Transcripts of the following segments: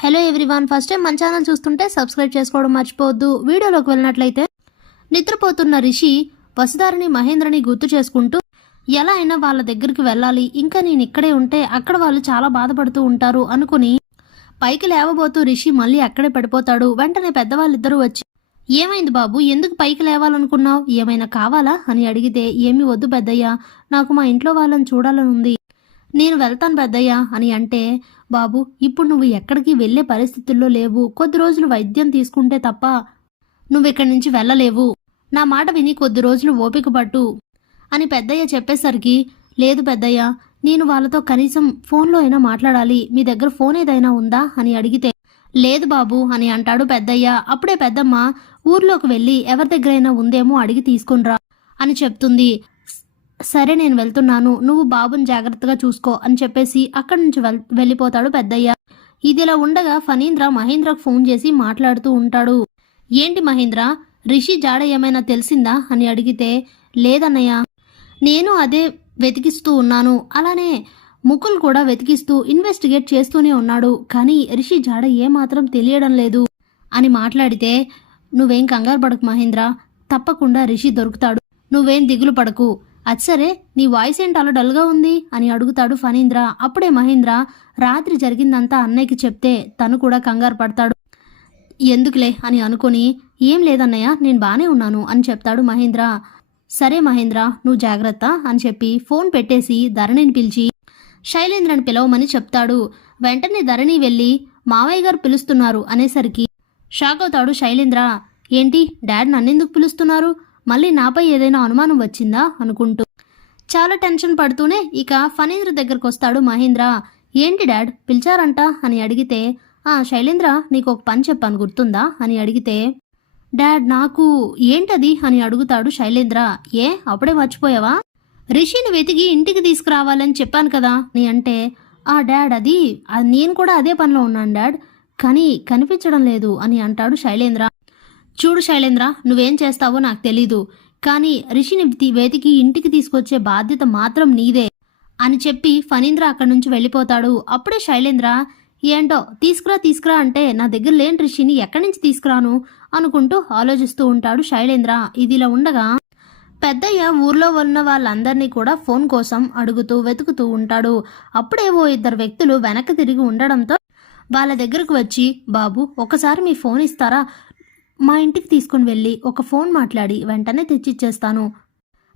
Hello everyone first time మన channel చూస్తుంటే subscribe చేసుకోవడం మర్చిపోవద్దు. వీడియోలోకి వెళ్ళినట్లయితే నిద్రపోతున్న రిషి వసుధారిని మహేంద్రని గుర్తు చేసుకుంటూ ఎలా అయినా వాళ్ళ దగ్గరికి వెళ్ళాలి. ఇంకా నేను ఇక్కడే ఉంటే అక్కడ వాళ్ళు చాలా బాధపడుతూ ఉంటారు అనుకుని పైకి లేవబోతూ రిషి మళ్ళీ అక్కడే పడిపోతాడు. వెంటనే పెద్దవాళ్ళిద్దరూ వచ్చి ఏమైంది బాబు? ఎందుకు పైకి లేవాలనుకున్నావు? ఏమైనా కావాలా? అని అడిగితే ఏమి వద్దు పెద్దయ్యా. నాకు మా ఇంట్లో వాళ్ళని చూడాలని ఉంది. నేను వెళ్తాను పెద్దయ్యా అని అంటే బాబు ఇప్పుడు నువ్వు ఎక్కడికి వెళ్ళే పరిస్థితుల్లో లేవు. కొద్ది రోజులు వైద్యం తీసుకుంటే తప్ప నువ్వు ఇక్కడి నుంచి వెళ్ళలేవు. నా మాట విని కొద్ది రోజులు ఓపిక పట్టు అని పెద్దయ్య చెప్పేసరికి లేదు పెద్దయ్య నేను వాళ్ళతో కనీసం ఫోన్లో అయినా మాట్లాడాలి. మీ దగ్గర ఫోన్ ఏదైనా ఉందా? అని అడిగితే లేదు బాబు అని అంటాడు పెద్దయ్య. అప్పుడే పెద్దమ్మ ఊర్లోకి వెళ్ళి ఎవరి దగ్గరైనా ఉందేమో అడిగి తీసుకునిరా అని చెప్తుంది. సరే నేను వెళ్తున్నాను. నువ్వు బాబుని జాగ్రత్తగా చూసుకో అని చెప్పేసి అక్కడి నుంచి వెల్ వెళ్ళిపోతాడు పెద్దయ్య. ఇదిలా ఉండగా ఫణీంద్ర మహేంద్రకు ఫోన్ చేసి మాట్లాడుతూ ఉంటాడు. ఏంటి మహేంద్ర? రిషి జాడ ఏమైనా తెలిసిందా? అని అడిగితే లేదన్నయ్య. నేను అదే వెతికిస్తూ ఉన్నాను. అలానే ముకుల్ కూడా వెతికిస్తూ ఇన్వెస్టిగేట్ చేస్తూనే ఉన్నాడు. కానీ రిషి జాడ ఏమాత్రం తెలియడం లేదు. అని మాట్లాడితే నువ్వేం కంగారు పడకు మహేంద్ర. తప్పకుండా రిషి దొరుకుతాడు. నువ్వేం దిగులు పడకు. అది సరే నీ వాయిస్ ఏంటి అలా డల్గా ఉంది? అని అడుగుతాడు ఫణీంద్ర. అప్పుడే మహేంద్ర రాత్రి జరిగిందంతా అన్నయ్యకి చెప్తే తను కూడా కంగారు పడతాడు. ఎందుకులే? అని అనుకుని ఏం లేదన్నయ్య నేను బాగానే ఉన్నాను అని చెప్తాడు మహేంద్ర. సరే మహేంద్ర నువ్వు జాగ్రత్త అని చెప్పి ఫోన్ పెట్టేసి ధరణిని పిలిచి శైలేంద్రని పిలవమని చెప్తాడు. వెంటనే ధరణి వెళ్ళి మావయ్య గారు పిలుస్తున్నారు అనేసరికి షాక్ అవుతాడు శైలేంద్ర. ఏంటి డాడ్ నన్నెందుకు పిలుస్తున్నారు? మళ్ళీ నాపై ఏదైనా అనుమానం వచ్చిందా? అనుకుంటూ. చాలా టెన్షన్ పడుతూనే ఇక ఫణీంద్ర దగ్గరకు వస్తాడు మహేంద్ర. ఏంటి డాడ్ పిలిచారంట? అని అడిగితే ఆ శైలేంద్ర నీకు ఒక పని చెప్పాను గుర్తుందా? అని అడిగితే డాడ్ నాకు ఏంటది? అని అడుగుతాడు శైలేంద్ర. ఏ అప్పుడే మర్చిపోయావా? రిషిని వెతికి ఇంటికి తీసుకురావాలని చెప్పాను కదా? నీ అంటే ఆ డాడ్ అది అది నేను కూడా అదే పనిలో ఉన్నాను డాడ్. కానీ కనిపించడం లేదు అని అంటాడు శైలేంద్ర. చూడు శైలేంద్ర నువ్వేం చేస్తావో నాకు తెలీదు. కానీ రిషిని వేదికి ఇంటికి తీసుకొచ్చే బాధ్యత మాత్రం నీదే అని చెప్పి ఫణీంద్ర అక్కడి నుంచి వెళ్ళిపోతాడు. అప్పుడే శైలేంద్ర ఏంటో తీసుకురా తీసుకురా అంటే నా దగ్గర లేని రిషిని ఎక్కడి నుంచి తీసుకురాను? అనుకుంటూ ఆలోచిస్తూ ఉంటాడు శైలేంద్ర. ఇదిలా ఉండగా పెద్దయ్య ఊర్లో ఉన్న వాళ్ళందరినీ కూడా ఫోన్ కోసం అడుగుతూ వెతుకుతూ ఉంటాడు. అప్పుడే ఓ ఇద్దరు వ్యక్తులు వెనక్కి తిరిగి ఉండడంతో వాళ్ళ దగ్గరకు వచ్చి బాబు ఒకసారి మీ ఫోన్ ఇస్తారా? మా ఇంటికి తీసుకుని వెళ్ళి ఒక ఫోన్ మాట్లాడి వెంటనే తెచ్చిచ్చేస్తాను.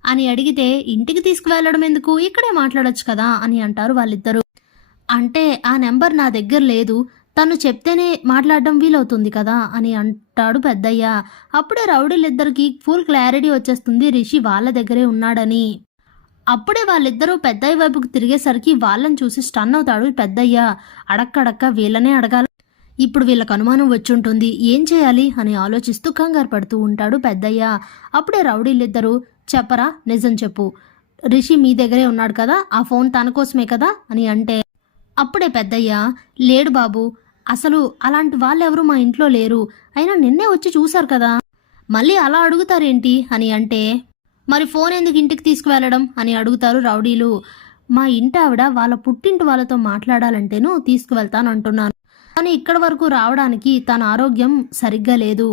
అని అడిగితే ఇంటికి తీసుకువెళ్ళడం ఎందుకు? ఇక్కడే మాట్లాడొచ్చు కదా అని అంటారు వాళ్ళిద్దరూ. అంటే ఆ నెంబర్ నా దగ్గర లేదు. తను చెప్తేనే మాట్లాడడం వీలవుతుంది కదా అని అంటాడు పెద్దయ్య. అప్పుడే రౌడీలిద్దరికి ఫుల్ క్లారిటీ వచ్చేస్తుంది రిషి వాళ్ళ దగ్గరే ఉన్నాడని. అప్పుడే వాళ్ళిద్దరూ పెద్దయ్య వైపుకు తిరిగేసరికి వాళ్ళని చూసి స్టన్ అవుతాడు పెద్దయ్య. అడక్కడక్క వీళ్ళనే అడగాలి. ఇప్పుడు వీళ్ళకు అనుమానం వచ్చుంటుంది. ఏం చేయాలి? అని ఆలోచిస్తూ కంగారు పడుతూ ఉంటాడు పెద్దయ్య. అప్పుడే రౌడీలిద్దరూ చెప్పరా? నిజం చెప్పు. రిషి మీ దగ్గరే ఉన్నాడు కదా? ఆ ఫోన్ తన కోసమే కదా? అని అంటే అప్పుడే పెద్దయ్య లేడు బాబు. అసలు అలాంటి వాళ్ళెవరు మా ఇంట్లో లేరు. అయినా నిన్నే వచ్చి చూశారు కదా. మళ్ళీ అలా అడుగుతారేంటి? అని అంటే మరి ఫోన్ ఎందుకు ఇంటికి తీసుకువెళ్ళడం? అని అడుగుతారు రౌడీలు. మా ఇంటి ఆవిడ వాళ్ళ పుట్టింటి వాళ్ళతో మాట్లాడాలంటేను తీసుకువెళ్తాను అంటున్నాను కానీ ఇక్కడ వరకు రావడానికి తన ఆరోగ్యం సరిగ్గా లేదు.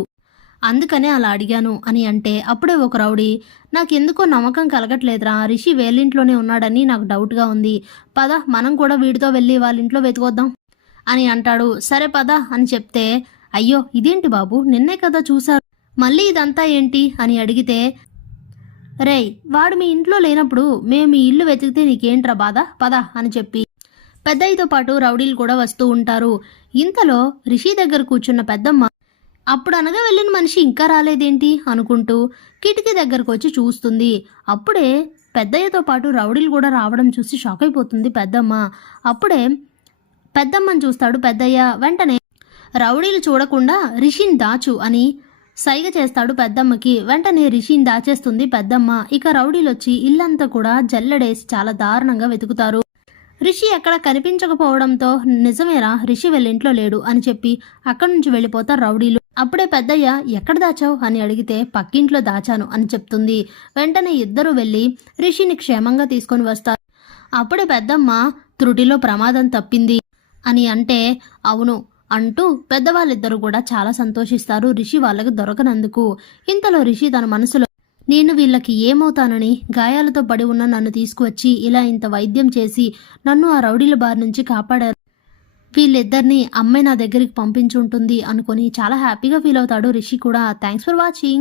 అందుకనే అలా అడిగాను అని అంటే అప్పుడే ఒక రౌడీ నాకెందుకో నమ్మకం కలగట్లేదురా రిషి వేలింట్లోనే ఉన్నాడని నాకు డౌట్గా ఉంది. పద మనం కూడా వీడితో వెళ్ళి వాళ్ళ ఇంట్లో వెతుకొద్దాం అని అంటాడు. సరే పద అని చెప్తే అయ్యో ఇదేంటి బాబు? నిన్నే కదా చూశారు. మళ్ళీ ఇదంతా ఏంటి? అని అడిగితే రేయ్ వాడు మీ ఇంట్లో లేనప్పుడు మేము మీ ఇల్లు వెతికితే నీకేంట్రా బాధ? పద అని చెప్పి పెద్దయ్యతో పాటు రౌడీలు కూడా వస్తూ ఉంటారు. ఇంతలో రిషి దగ్గర కూర్చున్న పెద్దమ్మ అప్పుడు అనగా వెళ్ళిన మనిషి ఇంకా రాలేదేంటి? అనుకుంటూ కిటికీ దగ్గరకు వచ్చి చూస్తుంది. అప్పుడే పెద్దయ్యతో పాటు రౌడీలు కూడా రావడం చూసి షాక్ అయిపోతుంది పెద్దమ్మ. అప్పుడే పెద్దమ్మని చూస్తాడు పెద్దయ్య. వెంటనే రౌడీలు చూడకుండా రిషిని దాచు అని సైగ చేస్తాడు పెద్దమ్మకి. వెంటనే రిషిని దాచేస్తుంది పెద్దమ్మ. ఇక రౌడీలు వచ్చి ఇల్లంతా కూడా జల్లెడేసి చాలా దారుణంగా వెతుకుతారు. రిషి ఎక్కడ కనిపించకపోవడంతో నిజమేరా రిషి వెళ్ళింట్లో లేడు అని చెప్పి అక్కడి నుంచి వెళ్ళిపోతారు రౌడీలు. అప్పుడే పెద్దయ్య ఎక్కడ దాచావు? అని అడిగితే పక్కింట్లో దాచాను అని చెప్తుంది. వెంటనే ఇద్దరు వెళ్ళి రిషిని క్షేమంగా తీసుకొని వస్తారు. అప్పుడే పెద్దమ్మ త్రుటిలో ప్రమాదం తప్పింది అని అంటే అవును అంటూ పెద్దవాళ్ళిద్దరూ కూడా చాలా సంతోషిస్తారు రిషి వాళ్ళకి దొరకనందుకు. ఇంతలో రిషి తన మనసులో నేను వీళ్ళకి ఏమవుతానని గాయాలతో పడి ఉన్న నన్ను తీసుకువచ్చి ఇలా ఇంత వైద్యం చేసి నన్ను ఆ రౌడీల బారి నుంచి కాపాడారు. వీళ్ళిద్దరిని అమ్మాయి నా దగ్గరికి పంపించుంటుంది అనుకొని చాలా హ్యాపీగా ఫీల్ అవుతాడు రిషి కూడా. Thanks for watching.